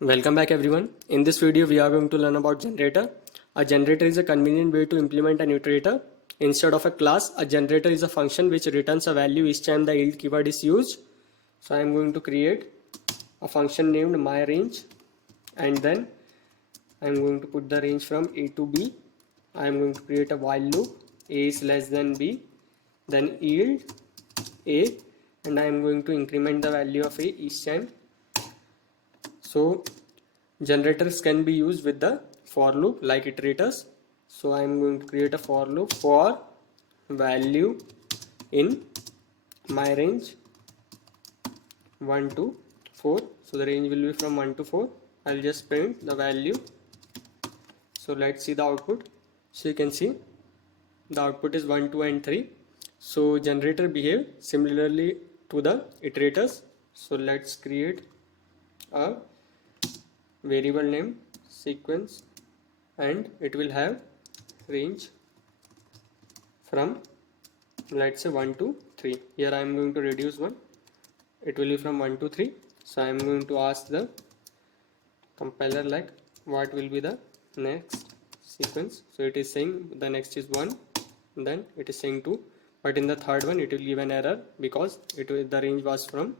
Welcome back everyone. In this video we are going to learn about generator. A generator is a convenient way to implement an iterator. Instead of a class, a generator is a function which returns a value each time the yield keyword is used. So I am going to create a function named myrange, and then I am going to put the range from A to B. I am going to create a while loop. A is less than B, then yield A, and I am going to increment the value of A each time. So generators can be used with the for loop like iterators. So I am going to create a for loop for value in my range 1 to 4. So the range will be from 1 to 4. I'll just print the value. So let's see the output. So you can see the output is 1, 2 and 3. So generator behave similarly to the iterators. So let's create a variable name sequence, and it will have range from, let's say, 1 to 3. Here I am going to reduce 1. It will be from 1 to 3. So I am going to ask the compiler like what will be the next sequence. So it is saying the next is 1, then it is saying 2, but in the third one it will give an error because the range was from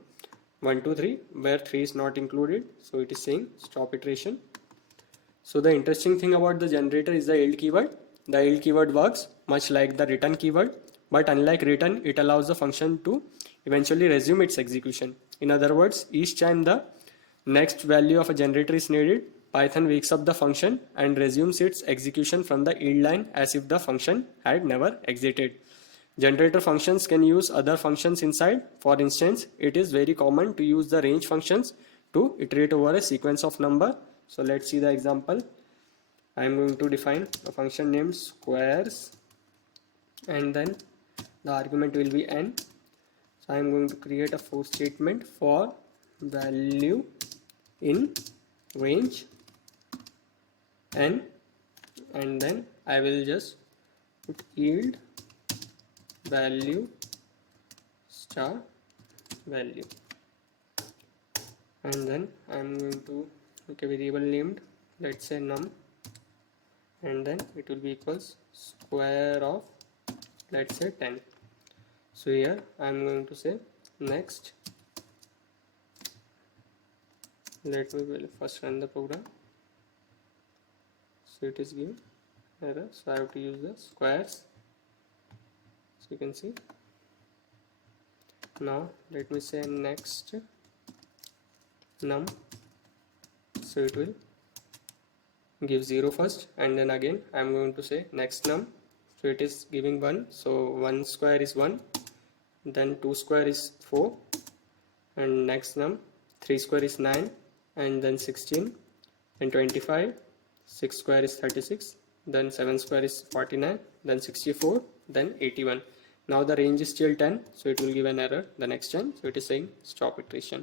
1 to 3 where 3 is not included. So it is saying stop iteration. So the interesting thing about the generator is the yield keyword. The yield keyword works much like the return keyword, but unlike return, it allows the function to eventually resume its execution. In other words, each time the next value of a generator is needed, Python wakes up the function and resumes its execution from the yield line as if the function had never exited. Generator functions can use other functions inside. For instance, it is very common to use the range functions to iterate over a sequence of number. So let's see the example. I am going to define a function named squares, and then the argument will be n. So I am going to create a for statement for value in range n, and then I will just put yield value star value, and then I am going to make a variable named, let's say, num, and then it will be equals square of, let's say, 10. So here I am going to say next. Let me first run the program. So it is given error, so I have to use the squares. So you can see. Now let me say next num. So it will give 0 first, and then again I am going to say next num. So it is giving 1. So 1 square is 1, then 2 square is 4, and next num 3 square is 9, and then 16, and 25. 6 square is 36, then 7 square is 49, then 64, then 81. Now the range is still 10, so it will give an error the next time. So it is saying stop iteration.